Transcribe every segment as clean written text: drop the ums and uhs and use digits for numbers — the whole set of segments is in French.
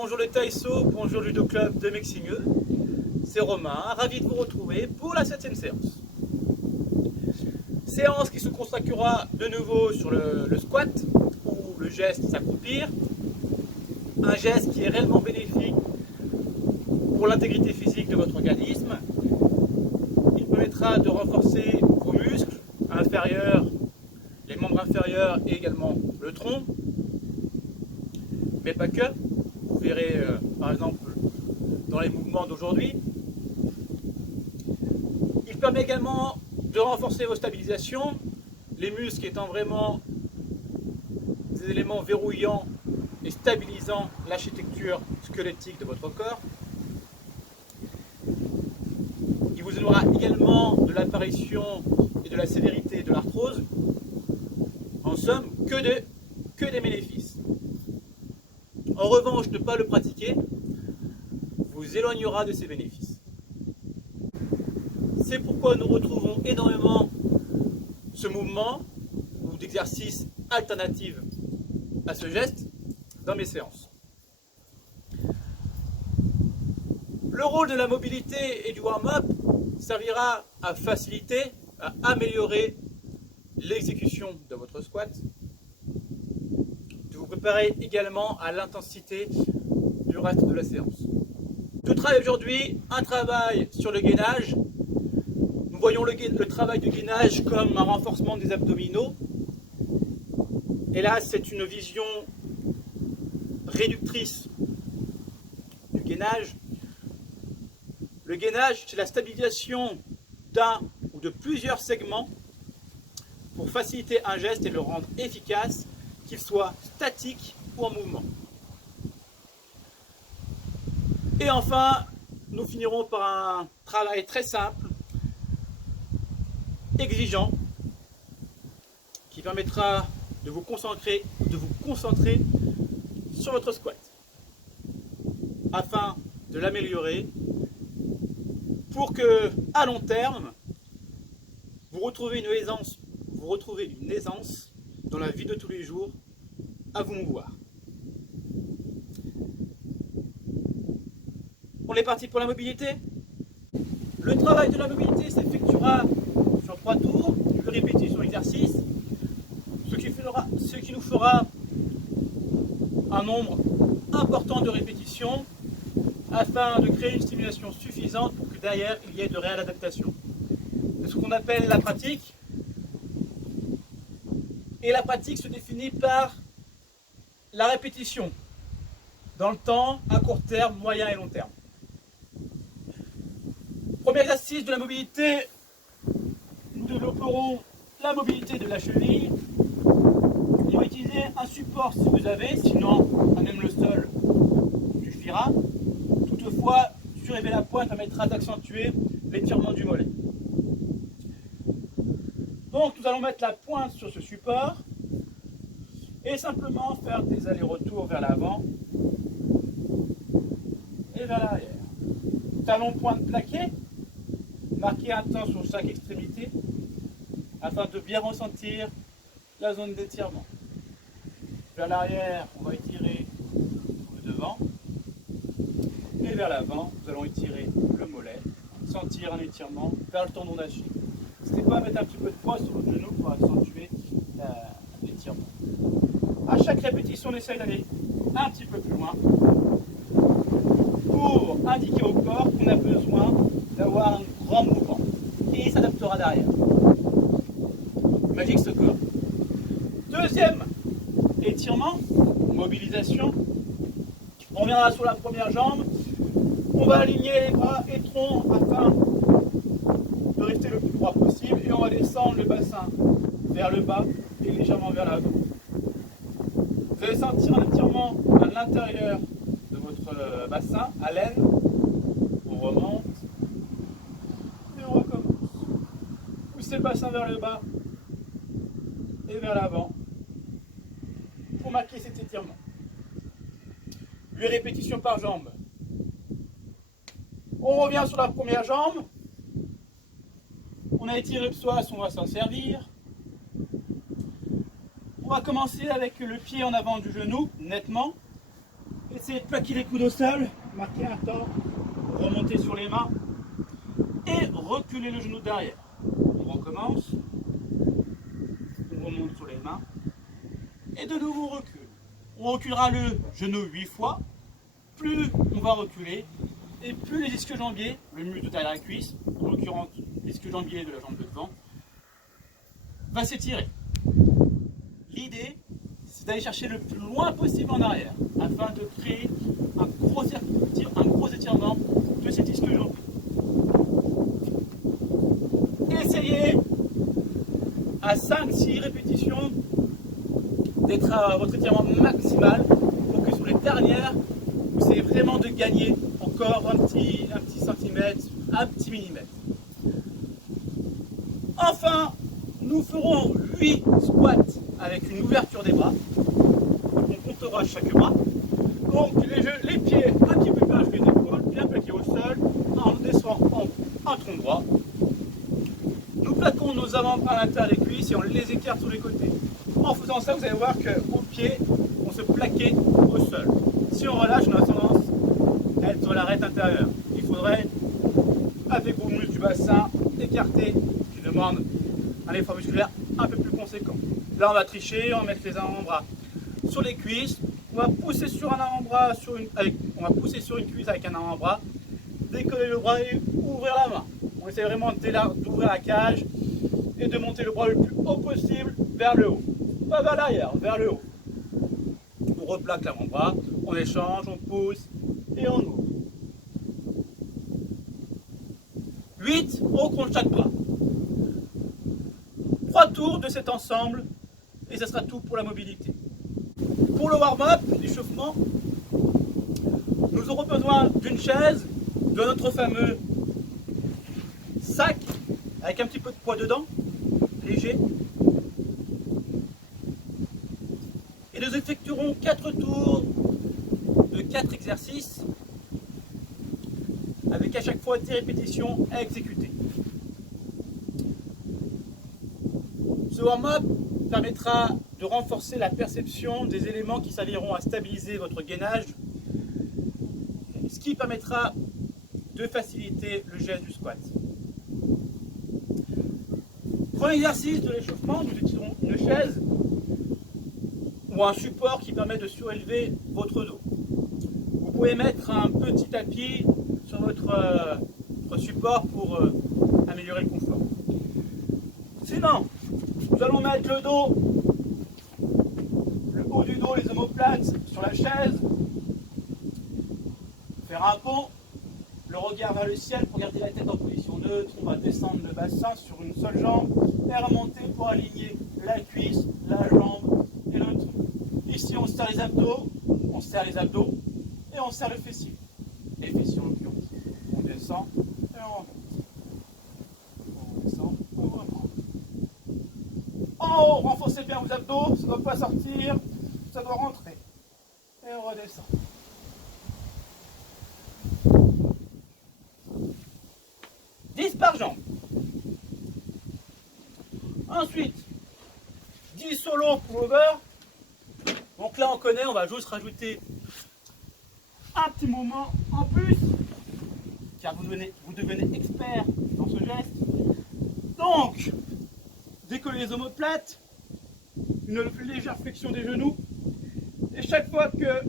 Bonjour les Taïso, bonjour le Judo Club de Mexigneux. C'est Romain, ravi de vous retrouver pour la 7e séance. Séance qui se consacrera de nouveau sur le squat, ou le geste s'accroupir. Un geste qui est réellement bénéfique pour l'intégrité physique de votre organisme. Il permettra de renforcer vos muscles inférieurs, les membres inférieurs et également le tronc. Mais pas que. Vous verrez par exemple dans les mouvements d'aujourd'hui. Il permet également de renforcer vos stabilisations, les muscles étant vraiment des éléments verrouillants et stabilisant l'architecture squelettique de votre corps. Il vous aidera également de l'apparition et de la sévérité de l'arthrose. En somme, que des bénéfices. En revanche, ne pas le pratiquer vous éloignera de ces bénéfices. C'est pourquoi nous retrouvons énormément ce mouvement ou d'exercice alternatif à ce geste dans mes séances. Le rôle de la mobilité et du warm-up servira à faciliter, à améliorer l'exécution de votre squat, de vous préparer également à l'intensité du reste de la séance. Je travaille aujourd'hui un travail sur le gainage. Nous voyons le travail de gainage comme un renforcement des abdominaux. Et là, c'est une vision réductrice du gainage. Le gainage, c'est la stabilisation d'un ou de plusieurs segments pour faciliter un geste et le rendre efficace, qu'il soit statique ou en mouvement. Et enfin, nous finirons par un travail très simple, exigeant, qui permettra de vous concentrer sur votre squat, afin de l'améliorer, pour que, à long terme, vous retrouvez une aisance dans la vie de tous les jours à vous mouvoir. On est parti pour la mobilité. Le travail de la mobilité s'effectuera sur 3 tours, 8 répétitions exercice, ce qui nous fera un nombre important de répétitions afin de créer une stimulation suffisante pour que derrière il y ait de réelles adaptations. C'est ce qu'on appelle la pratique. Et la pratique se définit par la répétition dans le temps, à court terme, moyen et long terme. Premier exercice de la mobilité, nous développerons la mobilité de la cheville. Il va utiliser un support si vous avez, sinon même le sol suffira. Toutefois, surélever la pointe permettra d'accentuer l'étirement du mollet. Donc nous allons mettre la pointe sur ce support et simplement faire des allers-retours vers l'avant et vers l'arrière. Talon pointe plaqué, marquez un temps sur chaque extrémité afin de bien ressentir la zone d'étirement. Vers l'arrière, on va étirer le devant et vers l'avant, nous allons étirer le mollet, sentir un étirement vers le tendon d'Achille. N'hésitez pas à mettre un petit peu de poids sur votre genou pour accentuer l'étirement. À chaque répétition, on essaye d'aller un petit peu plus loin pour indiquer au corps qu'on a besoin d'avoir un grand mouvement. Et il s'adaptera derrière. Magique ce corps. Deuxième étirement, mobilisation. On reviendra sur la première jambe. On va aligner les bras et tronc afin de rester le plus droit possible et on va descendre le bassin vers le bas et légèrement vers l'avant. Vous allez sentir un étirement à l'intérieur de votre bassin, à l'aine. On remonte et on recommence. Poussez le bassin vers le bas et vers l'avant pour marquer cet étirement. 8 répétitions par jambe. On revient sur la première jambe. On a étiré le psoas, on va s'en servir. On va commencer avec le pied en avant du genou, nettement. Et Essayez de plaquer les coudes au sol, marquez un temps, remontez sur les mains et reculez le genou derrière. On recommence, on remonte sur les mains et de nouveau on recule. On reculera le genou 8 fois, plus on va reculer et plus les ischio-jambiers, le muscle derrière la cuisse, en l'occurrence l'ischio-jambier de la jambe de devant, va s'étirer. L'idée, c'est d'aller chercher le plus loin possible en arrière, afin de créer un gros étirement de cet ischio-jambier. Essayez à 5-6 répétitions d'être à votre étirement maximal pour que sur les dernières, vous essayez vraiment de gagner encore un petit centimètre, un petit millimètre. Enfin, nous ferons 8 squats avec une ouverture des bras. On comptera chaque bras. Donc les pieds un petit peu par les épaules, bien plaqués au sol. On descend en tronc droit. Nous plaquons nos avant-bras à l'intérieur des cuisses et on les écarte sur les côtés. En faisant ça, vous allez voir qu'aux pieds, on se plaquer au sol. Si on relâche, on a tendance à être sur l'arête intérieure. Il faudrait, avec vos muscles du bassin, écarter, qui demande un effort musculaire un peu plus conséquent. Là, on va tricher, on va mettre les avant-bras sur les cuisses, on va pousser sur un avant-bras, on va pousser sur une cuisse avec un avant-bras, décoller le bras et ouvrir la main. On essaie vraiment d'ouvrir la cage et de monter le bras le plus haut possible vers le haut. Pas vers l'arrière, vers le haut. On replaque l'avant-bras, on échange, on pousse et on ouvre. 8 au compte de chaque bras. 3 tours de cet ensemble et ça sera tout pour la mobilité. Pour le warm-up, l'échauffement, nous aurons besoin d'une chaise, de notre fameux sac avec un petit peu de poids dedans, léger. Et nous effectuerons 4 tours de 4 exercices avec à chaque fois 10 répétitions à exécuter. Ce warm-up permettra de renforcer la perception des éléments qui serviront à stabiliser votre gainage, ce qui permettra de faciliter le geste du squat. Premier exercice de l'échauffement, nous utiliserons une chaise ou un support qui permet de surélever votre dos. Vous pouvez mettre un petit tapis sur votre support pour améliorer le confort. Sinon, nous allons mettre le haut du dos, les omoplates sur la chaise, faire un pont, le regard vers le ciel pour garder la tête en position neutre. On va descendre le bassin sur une seule jambe et remonter pour aligner la cuisse, la jambe et le tronc. Ici, on serre les abdos et on serre le fessier. Les fessiers en l'occurrence. On descend et on remonte. On descend, on remonte. En haut, renforcez bien vos abdos, ça ne doit pas sortir, ça doit rentrer. Et on redescend. Par jambe. Ensuite, 10 solo pullover. Donc là on connaît, on va juste rajouter un petit mouvement en plus, car vous devenez expert dans ce geste. Donc, décoller les omoplates, une légère flexion des genoux, et chaque fois que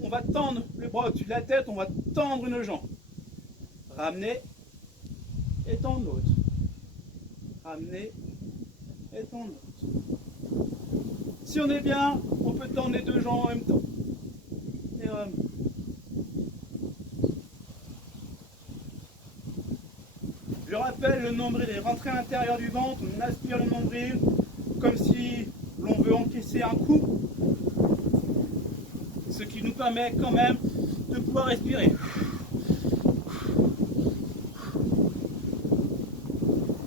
on va tendre le bras au-dessus de la tête, on va tendre une jambe. Ramener et tendre l'autre. Ramener et tendre l'autre. Si on est bien, on peut tendre les deux jambes en même temps. Et ramener. Je rappelle, le nombril est rentré à l'intérieur du ventre, on aspire le nombril comme si l'on veut encaisser un coup, ce qui nous permet quand même de pouvoir respirer.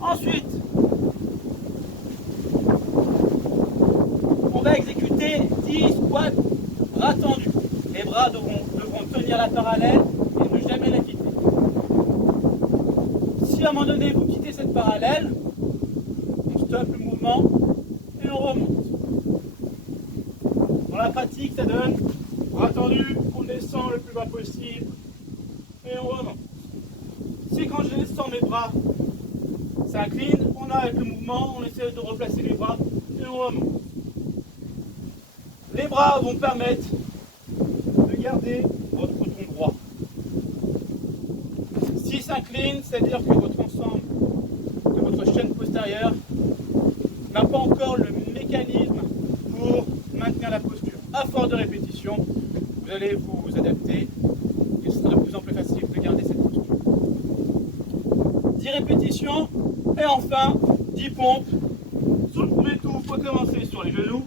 Ensuite, on va exécuter 10 squats bras tendus. Les bras devront tenir la parallèle et ne jamais la quitter. Si à un moment donné vous quittez cette parallèle, on stoppe le mouvement et on remonte. Dans la pratique, ça donne bras tendus, on descend. descend le plus bas possible et on remonte. Si quand je descends mes bras s'incline, on arrête le mouvement, on essaie de replacer les bras et on remonte. Les bras vont permettre de garder votre tronc droit. S'il s'incline, c'est-à-dire que votre ensemble de votre chaîne postérieure n'a pas encore le mécanisme pour maintenir la posture. À force de répétition, vous allez vous adapter et ce sera de plus en plus facile de garder cette posture. 10 répétitions et enfin 10 pompes. Sur le premier tour, il faut commencer sur les genoux,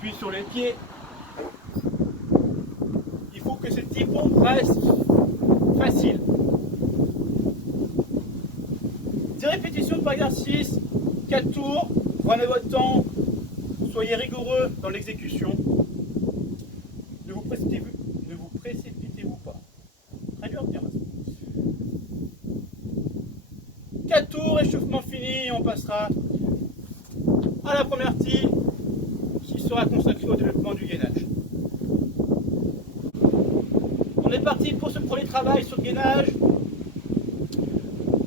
puis sur les pieds. Il faut que ces 10 pompes restent faciles. 10 répétitions par exercice, 4 tours, prenez votre temps, soyez rigoureux dans l'exécution. Ne vous précipitez-vous pas. Très dur, bien. 4 tours, échauffement fini, on passera à la première partie qui sera consacrée au développement du gainage. On est parti pour ce premier travail sur le gainage.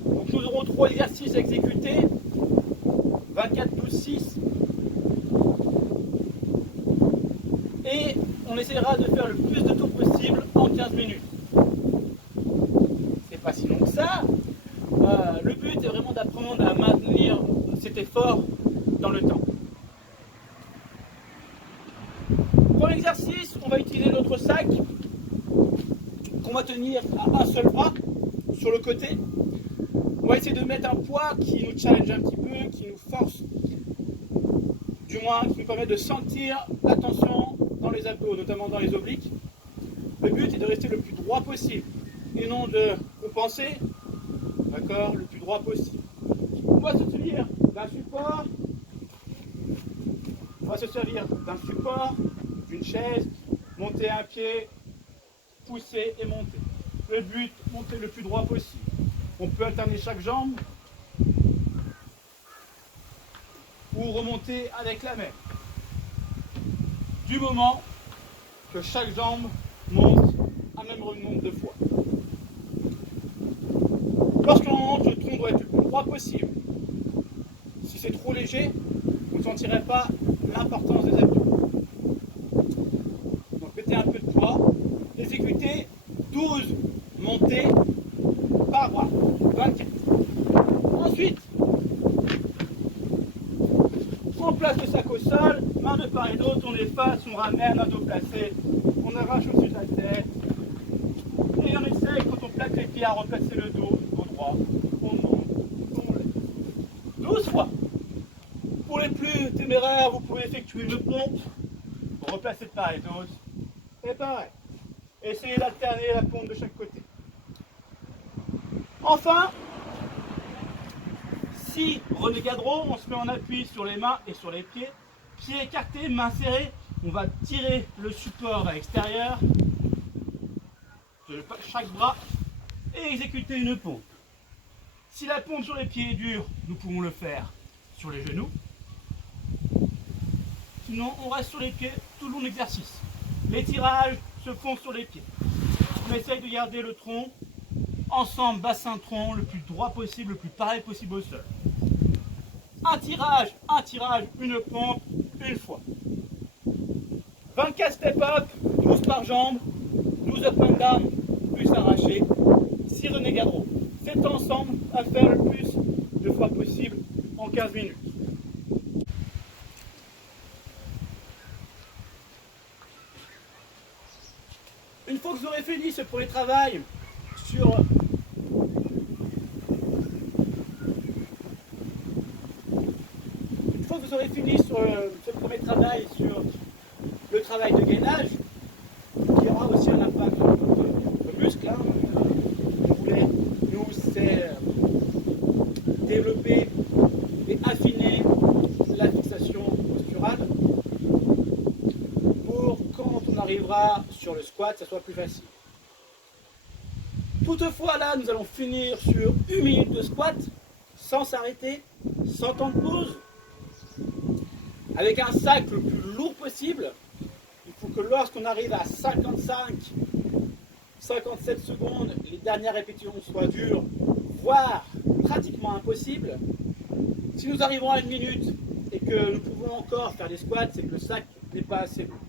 Donc nous aurons 3 exercices à exécuter. 24, 12, 6. Et on essaiera de faire le plus de tours possible en 15 minutes. C'est pas si long que ça. Le but est vraiment d'apprendre à maintenir cet effort dans le temps. Pour l'exercice, on va utiliser notre sac qu'on va tenir à un seul bras sur le côté. On va essayer de mettre un poids qui nous challenge un petit peu, qui nous force, du moins qui nous permet de sentir la tension dans les abdos, notamment dans les obliques. Le but est de rester le plus droit possible et non de compenser, d'accord, le plus droit possible. On va se servir d'un support, d'une chaise, monter un pied, pousser et monter. Le but, monter le plus droit possible. On peut alterner chaque jambe ou remonter avec la même. Du moment que chaque jambe monte un même nombre de fois. Lorsqu'on monte, le tronc doit être le plus droit possible. Si c'est trop léger, vous ne sentirez pas l'importance des abdos. Donc mettez un peu de poids. Exécutez 12 montées par bras. 24. Ensuite, on place le sac au sol, main de part et d'autre, on efface, on ramène un dos placé, on arrache au-dessus de la tête. Et on essaye, quand on plaque les pieds, à replacer le dos au droit. On monte, on lève. 12 fois. Pour les plus téméraires, vous pouvez effectuer une pompe, replacer de part et d'autre. Et pareil. Essayez d'alterner la pompe de chaque côté. Enfin, si rené-gadron, on se met en appui sur les mains et sur les pieds, pieds écartés, mains serrées, on va tirer le support vers l'extérieur de chaque bras et exécuter une pompe. Si la pompe sur les pieds est dure, nous pouvons le faire sur les genoux. Sinon, on reste sur les pieds tout le long de l'exercice. Les tirages se font sur les pieds. On essaye de garder le tronc ensemble, bassin-tronc, le plus droit possible, le plus pareil possible au sol. Un tirage, une pompe, une fois. 24 step-up, 12 par jambe, 12 up and down, plus arraché, 6 rené-gadron. C'est ensemble à faire le plus de fois possible en 15 minutes. Une fois que vous aurez fini ce premier travail sur ce premier travail sur le travail de gainage, qui aura aussi un impact sur le muscle. On voulait, nous, c'est développer et affiner la fixation posturale pour quand on arrivera sur le squat, ça soit plus facile. Toutefois, là, nous allons finir sur 1 minute de squat, sans s'arrêter, sans temps de pause, avec un sac le plus lourd possible. Il faut que lorsqu'on arrive à 55, 57 secondes, les dernières répétitions soient dures, voire pratiquement impossibles. Si nous arrivons à 1 minute et que nous pouvons encore faire des squats, c'est que le sac n'est pas assez lourd.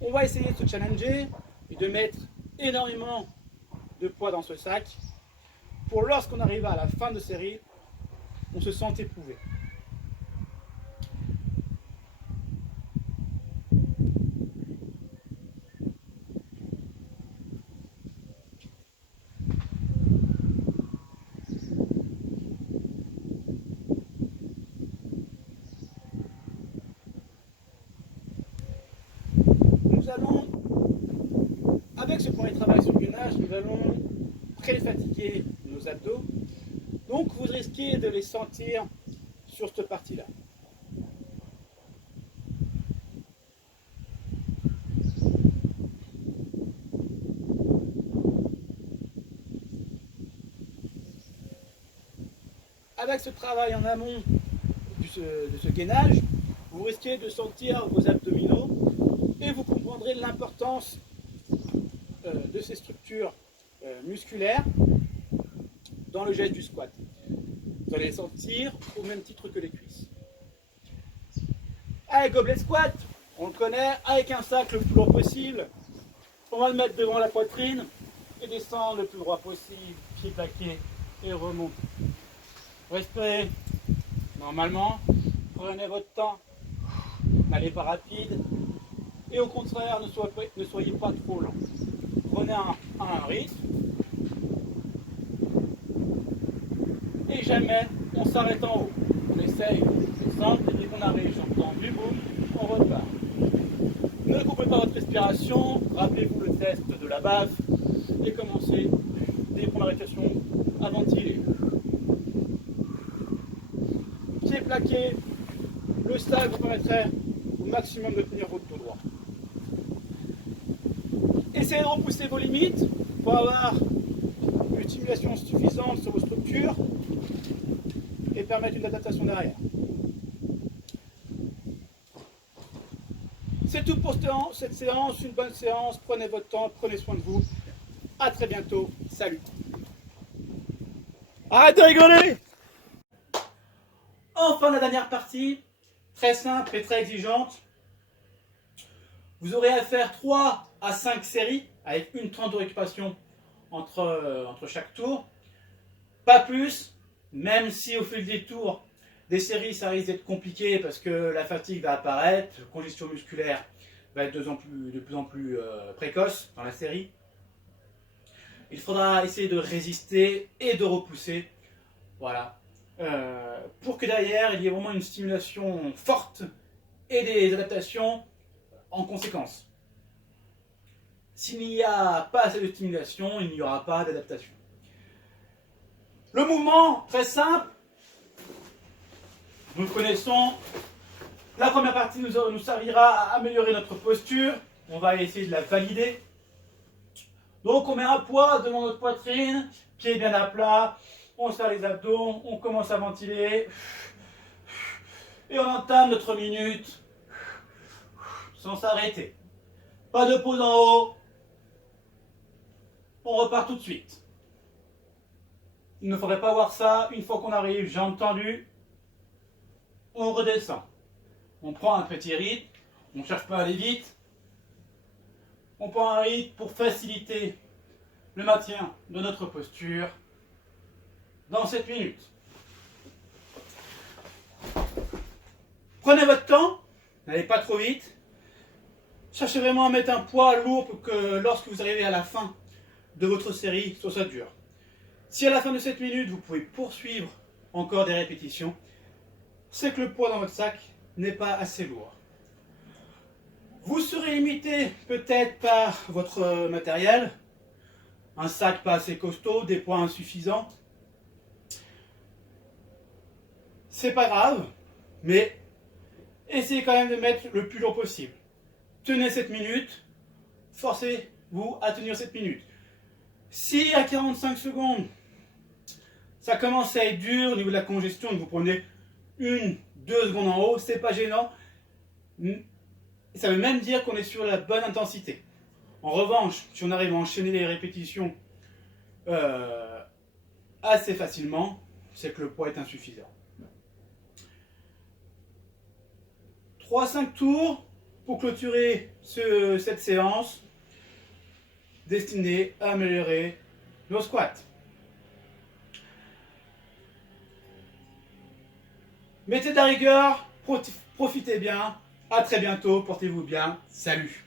On va essayer de se challenger et de mettre énormément de poids dans ce sac pour lorsqu'on arrive à la fin de série, on se sent éprouvé. Avec ce premier travail sur le gainage, nous allons pré-fatiguer nos abdos. Donc vous risquez de les sentir sur cette partie-là. Avec ce travail en amont de ce gainage, vous risquez de sentir vos abdominaux et vous comprendrez l'importance de ces structures musculaires dans le geste du squat. Vous allez les sentir au même titre que les cuisses. Allez, gobelet squat, on le connaît, avec un sac le plus lourd possible. On va le mettre devant la poitrine et descendre le plus droit possible, pied plaqué et remonter. Respirez normalement, prenez votre temps, n'allez pas rapide et au contraire ne soyez pas trop lent. Prenez un rythme et jamais on s'arrête en haut. On essaye de descendre et dès qu'on arrive, j'entends du boum, on repart. Ne coupez pas votre respiration, rappelez-vous le test de la baffe et commencez dès qu'on a respiration à ventiler. Pied plaqué, le sac vous permettrait au maximum de tenir votre dos droit. Essayez de repousser vos limites pour avoir une stimulation suffisante sur vos structures et permettre une adaptation derrière. C'est tout pour cette séance, une bonne séance, prenez votre temps, prenez soin de vous. À très bientôt, salut. Arrête de rigoler! Enfin la dernière partie, très simple et très exigeante. Vous aurez à faire 3 à 5 séries avec une trente de récupération entre chaque tour. Pas plus, même si au fil des tours, des séries, ça risque d'être compliqué parce que la fatigue va apparaître, la congestion musculaire va être de plus en plus précoce dans la série. Il faudra essayer de résister et de repousser. Voilà. Pour que derrière, il y ait vraiment une stimulation forte et des adaptations en conséquence. S'il n'y a pas assez de stimulation, il n'y aura pas d'adaptation. Le mouvement, très simple, nous le connaissons. La première partie nous servira à améliorer notre posture. On va essayer de la valider. Donc on met un poids devant notre poitrine, pied bien à plat, on serre les abdos, on commence à ventiler. Et on entame notre minute sans s'arrêter. Pas de pause en haut. On repart tout de suite. Il ne faudrait pas voir ça une fois qu'on arrive, jambes tendues. On redescend. On prend un petit rythme. On ne cherche pas à aller vite. On prend un rythme pour faciliter le maintien de notre posture dans 7 minutes. Prenez votre temps. N'allez pas trop vite. Cherchez vraiment à mettre un poids lourd pour que lorsque vous arrivez à la fin de votre série, ça dure. Si à la fin de 7 minutes, vous pouvez poursuivre encore des répétitions, c'est que le poids dans votre sac n'est pas assez lourd. Vous serez limité peut-être par votre matériel, un sac pas assez costaud, des poids insuffisants. C'est pas grave, mais essayez quand même de mettre le plus lourd possible. Tenez 7 minutes, forcez-vous à tenir 7 minutes. Si à 45 secondes, ça commence à être dur au niveau de la congestion, vous prenez 1-2 secondes en haut, c'est pas gênant. Ça veut même dire qu'on est sur la bonne intensité. En revanche, si on arrive à enchaîner les répétitions assez facilement, c'est que le poids est insuffisant. 3-5 tours pour clôturer cette séance destinée à améliorer nos squats. Mettez de la rigueur, profitez bien, à très bientôt, portez-vous bien, salut!